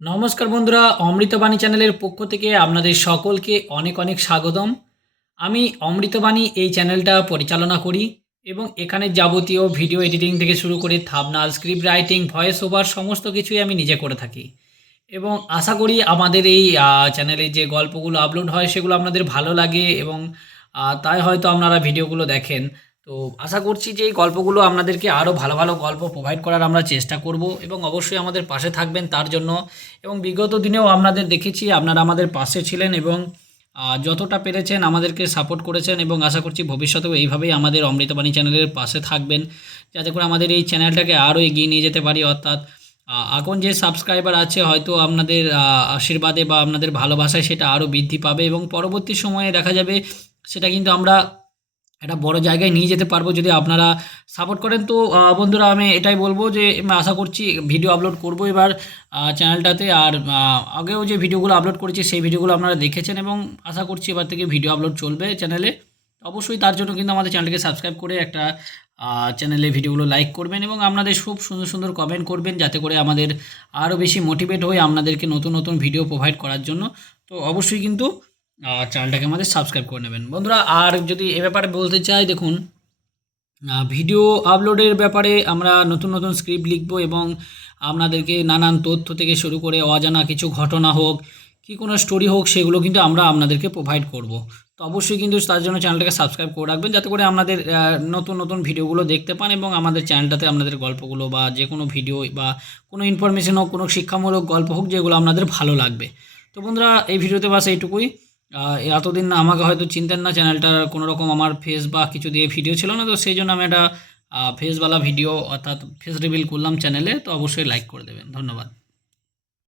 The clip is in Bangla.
নমস্কার বন্ধুরা, অমৃতবাণী চ্যানেলের পক্ষ থেকে আপনাদের সকলকে অনেক অনেক স্বাগতম। আমি অমৃতবাণী এই চ্যানেলটা পরিচালনা করি এবং এখানে যাবতীয় ভিডিও এডিটিং থেকে শুরু করে thumbnail, script writing, voice over সমস্ত কিছুই আমি নিজে করে থাকি এবং আশা করি আমাদের এই চ্যানেলে যে গল্পগুলো আপলোড হয় সেগুলো আপনাদের ভালো লাগে এবং তাই হয়তো আপনারা ভিডিওগুলো দেখেন। তো আশা করছি যে এই গল্পগুলো আপনাদেরকে আরও ভালো ভালো গল্প প্রোভাইড করার আমরা চেষ্টা করব এবং অবশ্যই আমাদের পাশে থাকবেন তার জন্য। এবং বিগত দিনেও আপনাদের দেখেছি আপনারা আমাদের পাশে ছিলেন এবং যতটা পেরেছেন আমাদেরকে সাপোর্ট করেছেন এবং আশা করছি ভবিষ্যতেও এইভাবেই আমাদের অমৃতবাণী চ্যানেলের পাশে থাকবেন, যাতে করে আমাদের এই চ্যানেলটাকে আরও এগিয়ে নিয়ে যেতে পারি। অর্থাৎ এখন যে সাবস্ক্রাইবার আছে হয়তো আপনাদের আশীর্বাদে বা আপনাদের ভালোবাসায় সেটা আরও বৃদ্ধি পাবে এবং পরবর্তী সময়ে দেখা যাবে সেটা কিন্তু আমরা একটা বড় জায়গায় নিয়ে যেতে পারবো যদি আপনারা সাপোর্ট করেন। তো বন্ধুরা, আমি এটাই বলবো যে আশা করছি ভিডিও আপলোড করব এবার চ্যানেলটাতে। আর আগেও যে ভিডিওগুলো আপলোড করেছি সেই ভিডিওগুলো আপনারা দেখেছেন এবং আশা করছি এবার থেকে ভিডিও আপলোড চলবে চ্যানেলে। অবশ্যই তার জন্য কিন্তু আমাদের চ্যানেলকে সাবস্ক্রাইব করে একটা চ্যানেলে ভিডিওগুলো লাইক করবেন এবং আপনাদের খুব সুন্দর সুন্দর কমেন্ট করবেন, যাতে করে আমাদের আরও বেশি মোটিভেট হয়ে আপনাদেরকে নতুন নতুন ভিডিও প্রোভাইড করার জন্য। তো অবশ্যই কিন্তু চ্যানেলটাকে আমাদের সাবস্ক্রাইব করে নেবেন বন্ধুরা। আর যদি এ ব্যাপারে বলতে চাই, দেখুন, ভিডিও আপলোডের ব্যাপারে আমরা নতুন নতুন স্ক্রিপ্ট লিখব এবং আপনাদেরকে নানান তথ্য থেকে শুরু করে অজানা কিছু ঘটনা হোক কি কোনো স্টোরি হোক সেগুলো কিন্তু আমরা আপনাদেরকে প্রোভাইড করব। তো অবশ্যই কিন্তু তার জন্য চ্যানেলটাকে সাবস্ক্রাইব করে রাখবেন, যাতে করে আপনাদের নতুন নতুন ভিডিওগুলো দেখতে পান এবং আমাদের চ্যানেলটাতে আপনাদের গল্পগুলো বা যে কোনো ভিডিও বা কোনো ইনফরমেশন হোক, কোনো শিক্ষামূলক গল্প হোক, যেগুলো আপনাদের ভালো লাগবে। তো বন্ধুরা, এই ভিডিওতে বাস এইটুকুই। এতদিন আমাকে হয়তো চিনতেন না, চ্যানেলটার কোনো রকম আমার ফেস বা কিছু দিয়ে ভিডিও ছিল না, তো সেই জন্য আমি একটা ফেসওয়ালা ভিডিও অর্থাৎ ফেস রিভিল করলাম চ্যানেলে। তো অবশ্যই লাইক করে দেবেন। ধন্যবাদ।